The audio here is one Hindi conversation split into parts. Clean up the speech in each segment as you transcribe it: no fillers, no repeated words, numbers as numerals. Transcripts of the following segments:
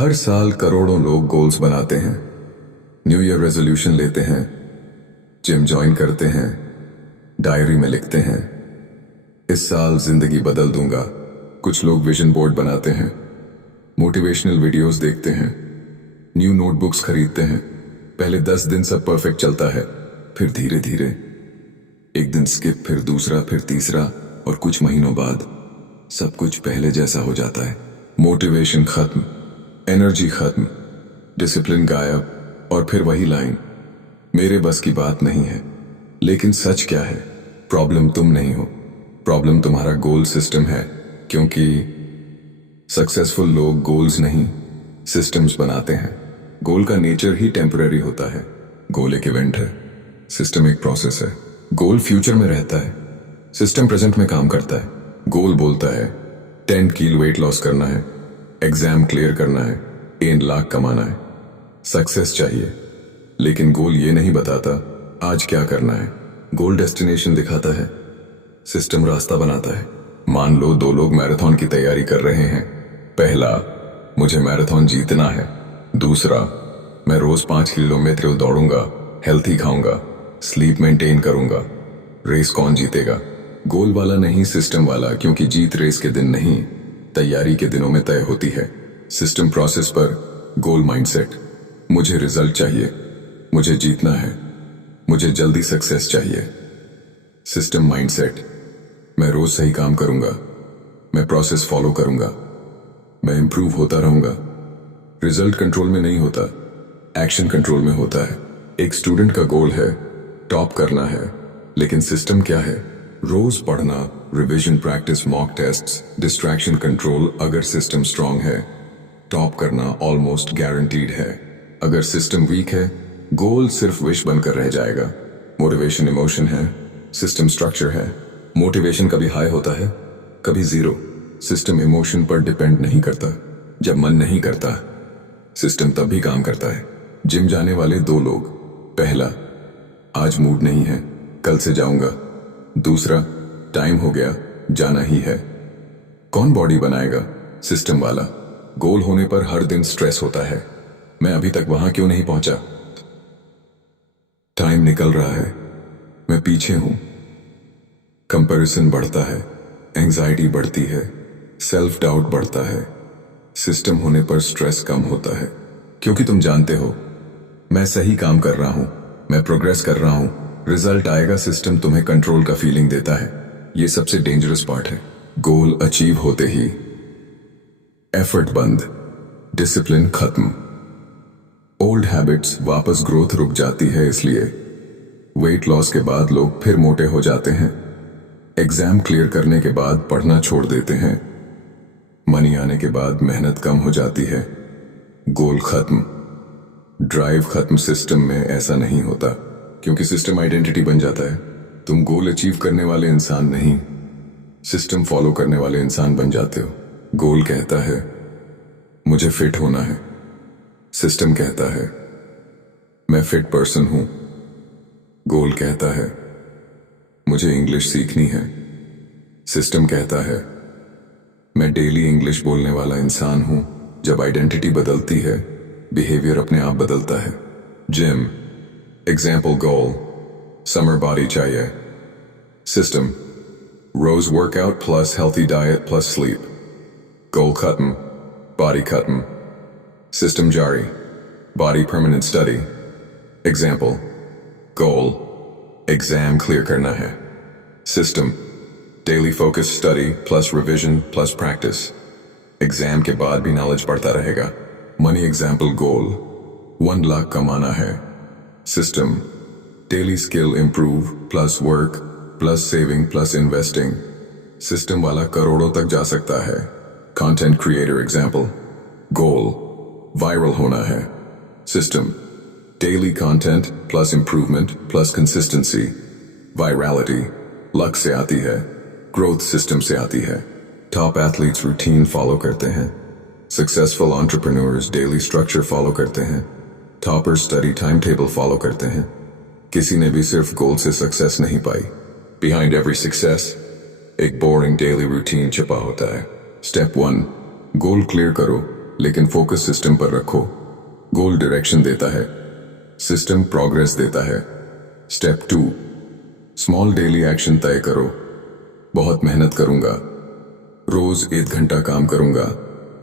हर साल करोड़ों लोग गोल्स बनाते हैं, न्यू ईयर रेजोल्यूशन लेते हैं, जिम ज्वाइन करते हैं, डायरी में लिखते हैं, इस साल जिंदगी बदल दूंगा। कुछ लोग विजन बोर्ड बनाते हैं, मोटिवेशनल वीडियोस देखते हैं, न्यू नोटबुक्स खरीदते हैं। पहले 10 दिन सब परफेक्ट चलता है, फिर धीरे धीरे एक दिन स्किप, फिर दूसरा, फिर तीसरा, और कुछ महीनों बाद सब कुछ पहले जैसा हो जाता है। मोटिवेशन खत्म, एनर्जी खत्म, डिसिप्लिन गायब, और फिर वही लाइन, मेरे बस की बात नहीं है। लेकिन सच क्या है? प्रॉब्लम तुम नहीं हो, प्रॉब्लम तुम्हारा गोल सिस्टम है। क्योंकि सक्सेसफुल लोग गोल्स नहीं, सिस्टम्स बनाते हैं। गोल का नेचर ही टेम्पररी होता है। गोल एक इवेंट है, सिस्टम एक प्रोसेस है। गोल फ्यूचर में रहता है, सिस्टम प्रेजेंट में काम करता है। गोल बोलता है 10 किलो वेट लॉस करना है, एग्जाम क्लियर करना है, 1 लाख कमाना है, सक्सेस चाहिए। लेकिन गोल ये नहीं बताता आज क्या करना है। गोल डेस्टिनेशन दिखाता है, सिस्टम रास्ता बनाता है। मान लो 2 लोग मैराथन की तैयारी कर रहे हैं। पहला, मुझे मैराथन जीतना है। दूसरा, मैं रोज 5 किलोमीटर दौड़ूंगा, हेल्थी खाऊंगा, स्लीप मेंटेन करूंगा। रेस कौन जीतेगा? गोल वाला नहीं, सिस्टम वाला। क्योंकि जीत रेस के दिन नहीं, तैयारी के दिनों में तय होती है। सिस्टम प्रोसेस पर, गोल माइंडसेट, मुझे रिजल्ट चाहिए, मुझे जीतना है, मुझे जल्दी सक्सेस चाहिए। सिस्टम माइंडसेट, मैं रोज सही काम करूंगा, मैं प्रोसेस फॉलो करूंगा, मैं इंप्रूव होता रहूंगा। रिजल्ट कंट्रोल में नहीं होता, एक्शन कंट्रोल में होता है। एक स्टूडेंट का गोल है टॉप करना है, लेकिन सिस्टम क्या है? रोज पढ़ना, revision, practice, mock tests, distraction control. अगर सिस्टम स्ट्रांग है, टॉप करना ऑलमोस्ट गारंटीड है। अगर सिस्टम वीक है, गोल सिर्फ विश बनकर रह जाएगा। मोटिवेशन इमोशन है, सिस्टम स्ट्रक्चर है। मोटिवेशन कभी हाई होता है, कभी जीरो। सिस्टम इमोशन पर डिपेंड नहीं करता। जब मन नहीं करता, सिस्टम तब भी काम करता है। जिम जाने वाले 2 लोग, पहला, आज मूड नहीं है, कल से जाऊंगा। दूसरा, टाइम हो गया, जाना ही है। कौन बॉडी बनाएगा? सिस्टम वाला। गोल होने पर हर दिन स्ट्रेस होता है, मैं अभी तक वहां क्यों नहीं पहुंचा? टाइम निकल रहा है, मैं पीछे हूं। कंपैरिजन बढ़ता है, एंजाइटी बढ़ती है, सेल्फ डाउट बढ़ता है। सिस्टम होने पर स्ट्रेस कम होता है, क्योंकि तुम जानते हो मैं सही काम कर रहा हूं, मैं प्रोग्रेस कर रहा हूं, रिजल्ट आएगा। सिस्टम तुम्हें कंट्रोल का फीलिंग देता है। यह सबसे डेंजरस पार्ट है। गोल अचीव होते ही एफर्ट बंद, डिसिप्लिन खत्म, ओल्ड हैबिट्स वापस, ग्रोथ रुक जाती है। इसलिए वेट लॉस के बाद लोग फिर मोटे हो जाते हैं, एग्जाम क्लियर करने के बाद पढ़ना छोड़ देते हैं, मनी आने के बाद मेहनत कम हो जाती है। गोल खत्म, ड्राइव खत्म। सिस्टम में ऐसा नहीं होता, क्योंकि सिस्टम आइडेंटिटी बन जाता है। तुम गोल अचीव करने वाले इंसान नहीं, सिस्टम फॉलो करने वाले इंसान बन जाते हो। गोल कहता है मुझे फिट होना है, सिस्टम कहता है मैं फिट पर्सन हूं। गोल कहता है मुझे इंग्लिश सीखनी है, सिस्टम कहता है मैं डेली इंग्लिश बोलने वाला इंसान हूं। जब आइडेंटिटी बदलती है, बिहेवियर अपने आप बदलता है। Gym example, goal summer body चाहिए, सिस्टम रोज workout plus healthy diet plus sleep. Goal खत्म, बॉडी खत्म, सिस्टम जारी, body permanent study. Example, goal exam clear करना है, system daily focus study plus revision plus practice. Exam के बाद भी नॉलेज बढ़ता रहेगा। मनी एग्जाम्पल, गोल 1 लाख कमाना है, system daily skill improve plus work plus saving plus investing. System वाला करोड़ों तक जा सकता है। कंटेंट क्रिएटर एग्जाम्पल, गोल वायरल होना है, system daily content plus improvement plus consistency. Virality luck से आती है, ग्रोथ सिस्टम से आती है। टॉप एथलीट्स रूटीन फॉलो करते हैं, successful entrepreneurs daily structure follow करते हैं, toppers study time table follow करते हैं। किसी ने भी सिर्फ गोल से सक्सेस नहीं पाई। बिहाइंड एवरी सक्सेस एक बोरिंग डेली रूटीन छिपा होता है। स्टेप 1, गोल क्लियर करो, लेकिन फोकस सिस्टम पर रखो। गोल डायरेक्शन देता है, सिस्टम प्रोग्रेस देता है। स्टेप 2, स्मॉल डेली एक्शन तय करो। बहुत मेहनत करूंगा, रोज 1 घंटा काम करूंगा।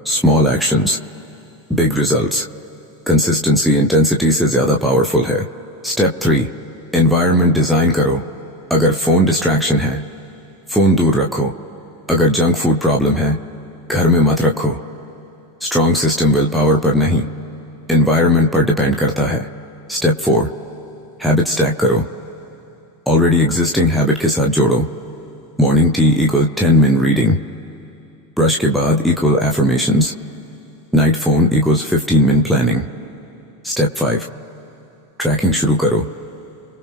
Small actions, big results. Consistency intensity से ज्यादा पावरफुल है। स्टेप 3, एनवायरनमेंट डिजाइन करो। अगर फोन डिस्ट्रैक्शन है, फोन दूर रखो। अगर जंक फूड प्रॉब्लम है, घर में मत रखो। स्ट्रॉन्ग सिस्टम विल पावर पर नहीं, एनवायरनमेंट पर डिपेंड करता है। स्टेप 4, हैबिट स्टैक करो। ऑलरेडी एग्जिस्टिंग हैबिट के साथ जोड़ो। Morning tea equal 10 minute reading, brush के बाद equal affirmations, night phone equals 15 minute planning. Step 5, tracking शुरू करो।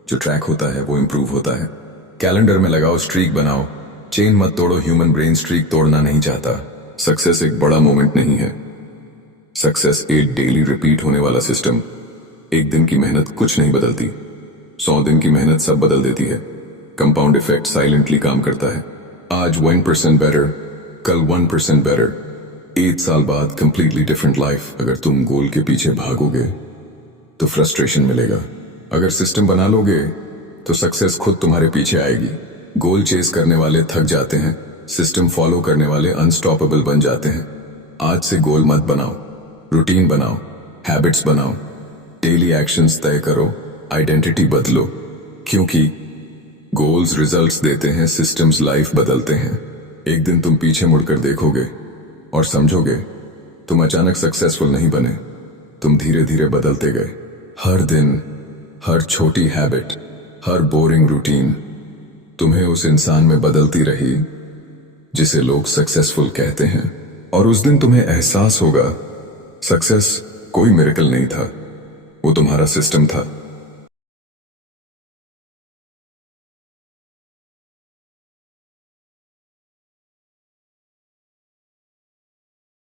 जो ट्रैक होता है वो इंप्रूव होता है। कैलेंडर में लगाओ, स्ट्रीक बनाओ। चेन मत तोड़ो, ह्यूमन ब्रेन स्ट्रीक तोड़ना नहीं चाहता। सक्सेस एक बड़ा मोमेंट नहीं है, सक्सेस एक डेली रिपीट होने वाला सिस्टम। एक दिन की मेहनत कुछ नहीं बदलती, 100 दिन की मेहनत सब बदल देती है। कंपाउंड इफेक्ट साइलेंटली काम करता है। आज 1% बेटर, कल 1% बेटर, 8 साल बाद कंप्लीटली डिफरेंट लाइफ। अगर तुम गोल के पीछे भागोगे तो फ्रस्ट्रेशन मिलेगा, अगर सिस्टम बना लोगे तो सक्सेस खुद तुम्हारे पीछे आएगी। गोल चेस करने वाले थक जाते हैं, सिस्टम फॉलो करने वाले अनस्टॉपेबल बन जाते हैं। आज से गोल मत बनाओ, रूटीन बनाओ, हैबिट्स बनाओ, डेली एक्शंस तय करो, आइडेंटिटी बदलो। क्योंकि गोल्स रिजल्ट्स देते हैं, सिस्टम्स लाइफ बदलते हैं। एक दिन तुम पीछे मुड़कर देखोगे और समझोगे तुम अचानक सक्सेसफुल नहीं बने, तुम धीरे धीरे बदलते गए। हर दिन, हर छोटी हैबिट, हर बोरिंग रूटीन तुम्हें उस इंसान में बदलती रही जिसे लोग सक्सेसफुल कहते हैं। और उस दिन तुम्हें एहसास होगा सक्सेस कोई मिरेकल नहीं था, वो तुम्हारा सिस्टम था।